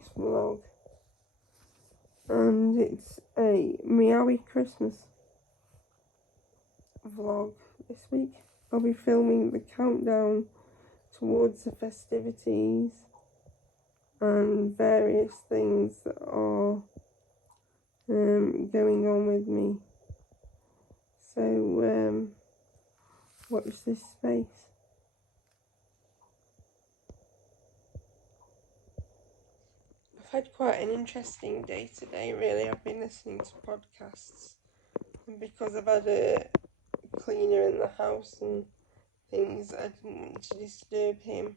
week's vlog, and it's a meowy Christmas vlog this week. I'll be filming the countdown towards the festivities and various things that are going on with me. So watch this space. I've had quite an interesting day today, really. I've been listening to podcasts, and because I've had a cleaner in the house and things, I didn't want to disturb him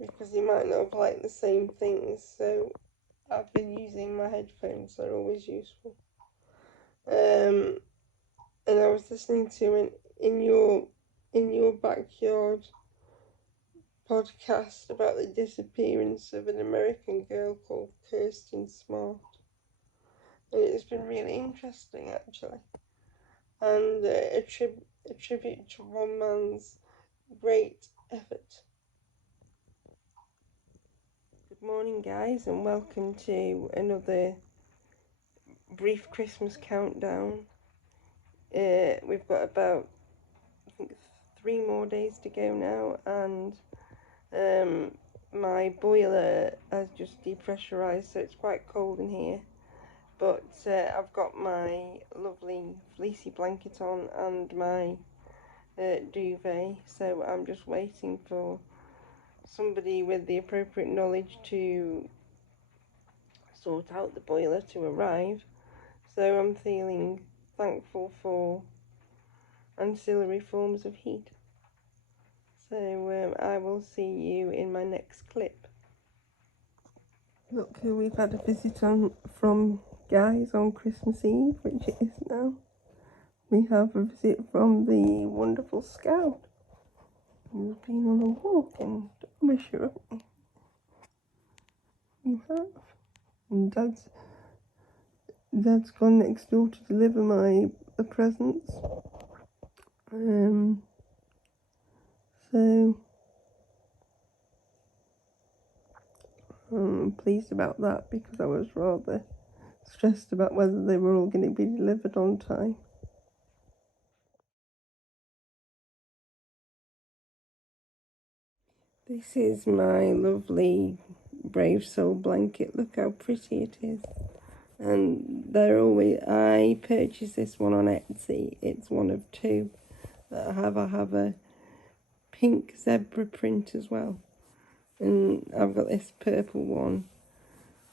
because he might not have liked the same things, so I've been using my headphones. They're always useful. And I was listening to an in your backyard podcast about the disappearance of an American girl called Kirsten Smart, and it's been really interesting actually, and a tribute to one man's great effort. Good morning, guys, and welcome to another brief Christmas countdown. We've got about, I think, 3 more days to go now, and my boiler has just depressurised, so it's quite cold in here. But I've got my lovely fleecy blanket on and my duvet, so I'm just waiting for somebody with the appropriate knowledge to sort out the boiler to arrive. So I'm feeling thankful for ancillary forms of heat. So I will see you in my next clip. Look who we've had a visit on from, guys, on Christmas Eve, which it is now. We have a visit from the wonderful Scout, who's been on a walk in Derbyshire. You have. And Dad's gone next door to deliver my presents. So I'm pleased about that because I was rather stressed about whether they were all going to be delivered on time. This is my lovely Brave Soul blanket. Look how pretty it is. And I purchased this one on Etsy. It's one of 2 that I have. I have a pink zebra print as well, and I've got this purple one.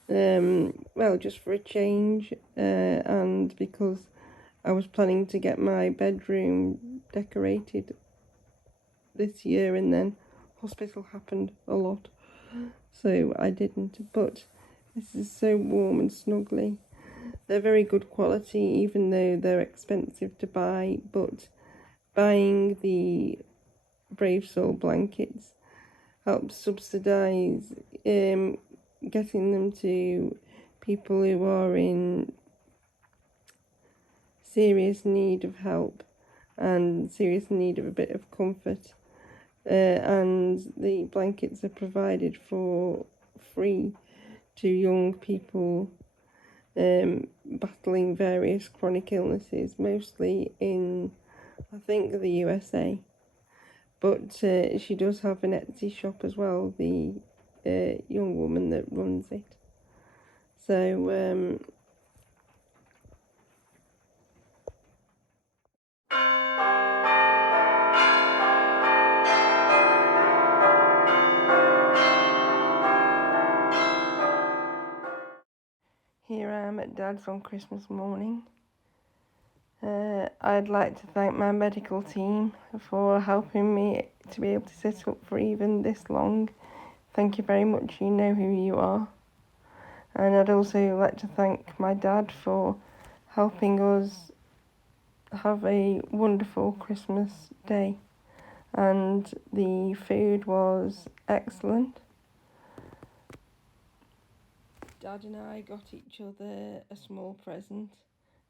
Well, just for a change, and because I was planning to get my bedroom decorated this year, and then hospital happened a lot, so I didn't. But this is so warm and snuggly. They're very good quality, even though they're expensive to buy, but buying the Brave Soul blankets helps subsidise getting them to people who are in serious need of help and serious need of a bit of comfort. And the blankets are provided for free to young people battling various chronic illnesses, mostly in, I think, the USA. But she does have an Etsy shop as well, the young woman that runs it. So here I am at Dad's on Christmas morning. I'd like to thank my medical team for helping me to be able to sit up for even this long. Thank you very much, you know who you are. And I'd also like to thank my dad for helping us have a wonderful Christmas day. And the food was excellent. Dad and I got each other a small present,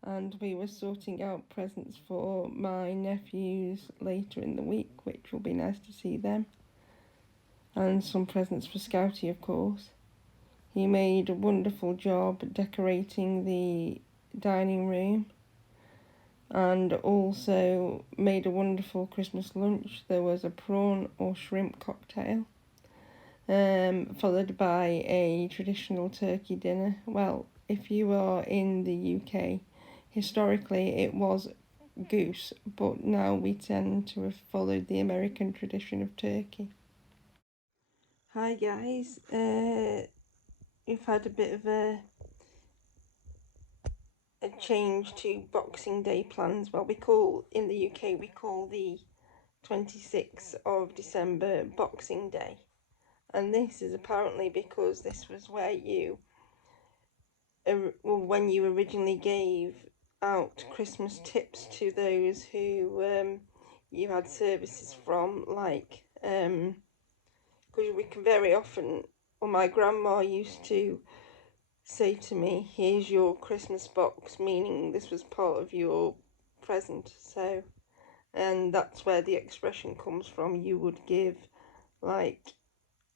and we were sorting out presents for my nephews later in the week, which will be nice to see them. And some presents for Scouty, of course. He made a wonderful job decorating the dining room, and also made a wonderful Christmas lunch. There was a prawn or shrimp cocktail, followed by a traditional turkey dinner. Well, if you are in the UK, historically it was goose, but now we tend to have followed the American tradition of turkey. Hi guys, we've had a bit of a change to Boxing Day plans. Well, in the UK we call the 26th of December Boxing Day, and this is apparently because this was where when you originally gave out Christmas tips to those who you had services from, like because we can very often, or my grandma used to say to me, here's your Christmas box, meaning this was part of your present. So, and that's where the expression comes from. You would give like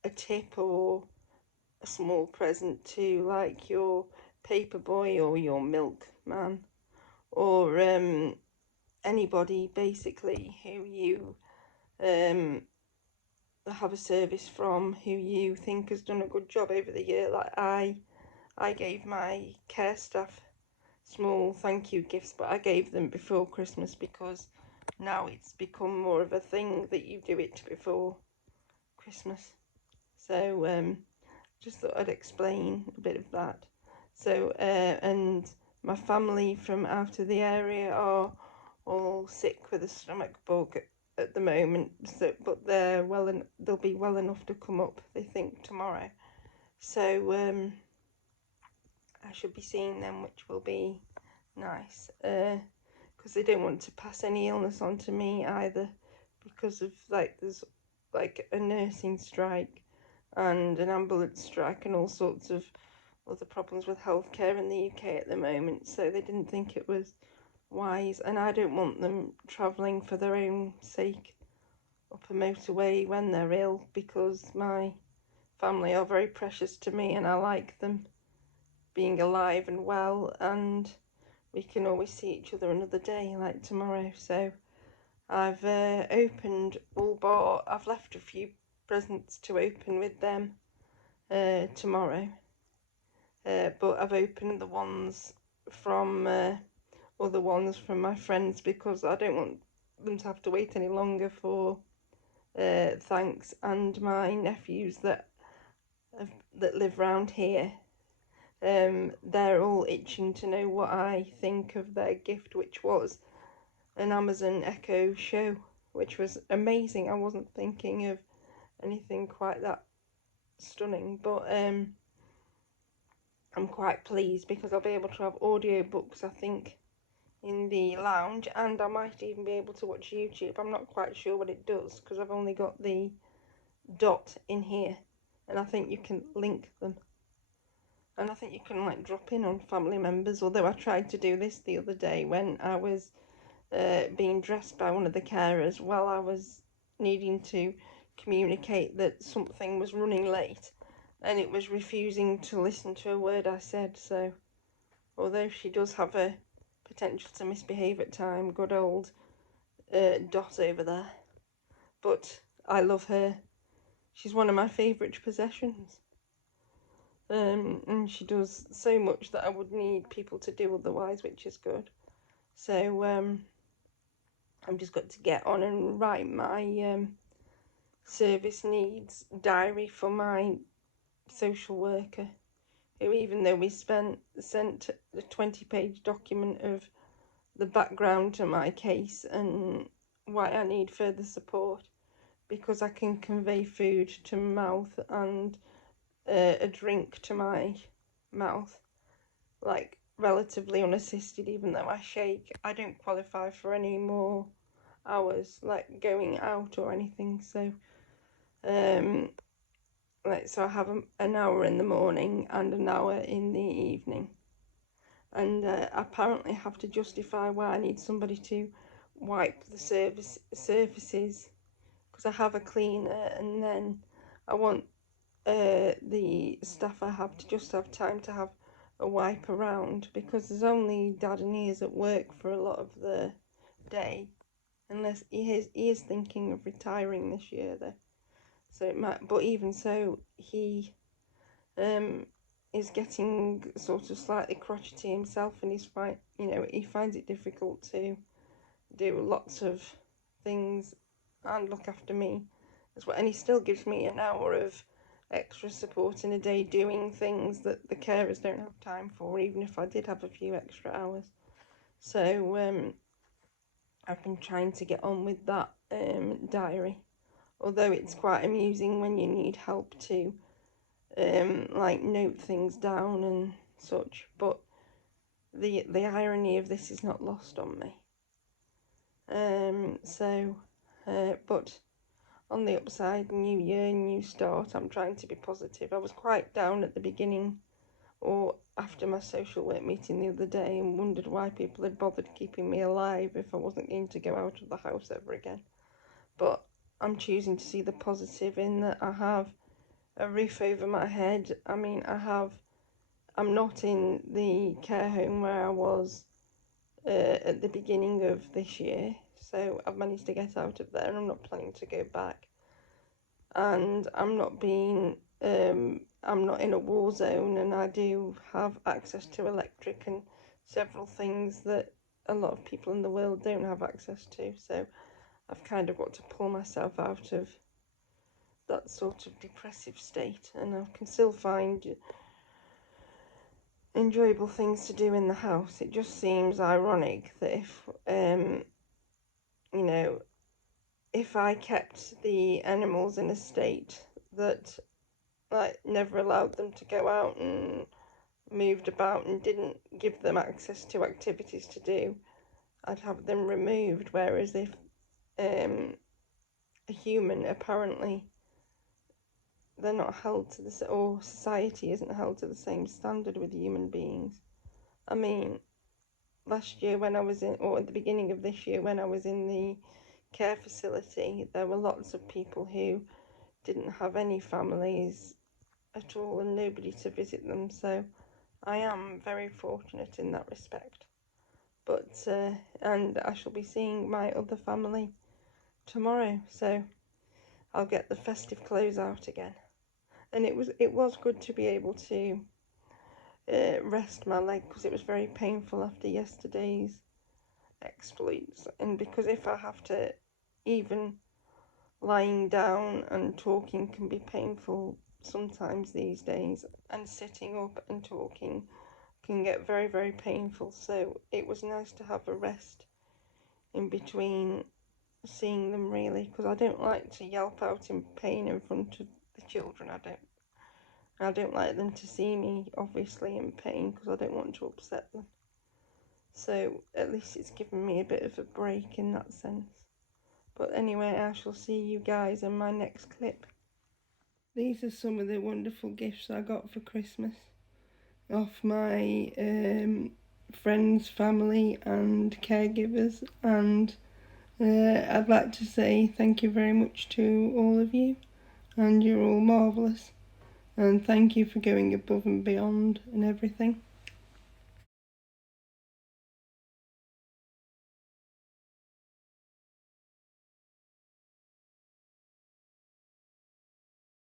a tip or a small present to like your paper boy or your milkman, or anybody basically who you have a service from, who you think has done a good job over the year. Like I gave my care staff small thank you gifts, but I gave them before Christmas because now it's become more of a thing that you do it before Christmas. So just thought I'd explain a bit of that. So and my family from out of the area are all sick with a stomach bug at the moment, so but they'll be well enough to come up, they think, tomorrow. So I should be seeing them, which will be nice, because they don't want to pass any illness on to me either, because of there's like a nursing strike and an ambulance strike and all sorts of other problems with healthcare in the UK at the moment, so they didn't think it was wise, and I don't want them travelling for their own sake up a motorway when they're ill, because my family are very precious to me and I like them being alive and well, and we can always see each other another day, like tomorrow. So I've I've left a few presents to open with them tomorrow, but I've opened the ones from other ones from my friends, because I don't want them to have to wait any longer for thanks. And my nephews that live round here, they're all itching to know what I think of their gift, which was an Amazon Echo Show, which was amazing. I wasn't thinking of anything quite that stunning, but I'm quite pleased because I'll be able to have audiobooks, I think, in the lounge, and I might even be able to watch YouTube. I'm not quite sure what it does because I've only got the dot in here, and I think you can link them, and I think you can like drop in on family members, although I tried to do this the other day when I was being dressed by one of the carers while I was needing to communicate that something was running late, and it was refusing to listen to a word I said. So although she does have a potential to misbehave at time, good old Dot over there, but I love her. She's one of my favourite possessions, and she does so much that I would need people to do otherwise, which is good. So I've just got to get on and write my service needs diary for my social worker, who, even though we sent a 20-page document of the background to my case and why I need further support, because I can convey food to mouth and a drink to my mouth, like relatively unassisted, even though I shake. I don't qualify for any more hours like going out or anything, so so I have an hour in the morning and an hour in the evening, and I apparently have to justify why I need somebody to wipe the surfaces, because I have a cleaner, and then I want the staff I have to just have time to have a wipe around, because there's only Dad and he is at work for a lot of the day, unless he is thinking of retiring this year though. So it might, but even so, he is getting sort of slightly crotchety himself, and he finds it difficult to do lots of things and look after me as well. And he still gives me an hour of extra support in a day doing things that the carers don't have time for, even if I did have a few extra hours. So I've been trying to get on with that diary, although it's quite amusing when you need help to like note things down and such. But the irony of this is not lost on me. But on the upside, new year, new start, I'm trying to be positive. I was quite down at the beginning or after my social work meeting the other day and wondered why people had bothered keeping me alive if I wasn't going to go out of the house ever again. But I'm choosing to see the positive in that I have a roof over my head. I mean, I'm not in the care home where I was at the beginning of this year, so I've managed to get out of there and I'm not planning to go back. And I'm not in a war zone, and I do have access to electric and several things that a lot of people in the world don't have access to. So I've kind of got to pull myself out of that sort of depressive state, and I can still find enjoyable things to do in the house. It just seems ironic that if I kept the animals in a state that like never allowed them to go out and moved about and didn't give them access to activities to do, I'd have them removed. Whereas if a human, apparently they're not held to this, or society isn't held to the same standard with human beings. I mean, last year when I was in, or at the beginning of this year when I was in the care facility, there were lots of people who didn't have any families at all and nobody to visit them. So I am very fortunate in that respect. But and I shall be seeing my other family tomorrow, so I'll get the festive clothes out again. And it was good to be able to rest my leg, because it was very painful after yesterday's exploits. And because if I have to, even lying down and talking can be painful sometimes these days, and sitting up and talking can get very, very painful. So it was nice to have a rest in between seeing them, really, because I don't like to yelp out in pain in front of the children. I don't like them to see me obviously in pain, because I don't want to upset them. So at least it's given me a bit of a break in that sense. But anyway, I shall see you guys in my next clip. These are some of the wonderful gifts I got for Christmas off my friends, family and caregivers, and I'd like to say thank you very much to all of you, and you're all marvellous, and thank you for going above and beyond and everything.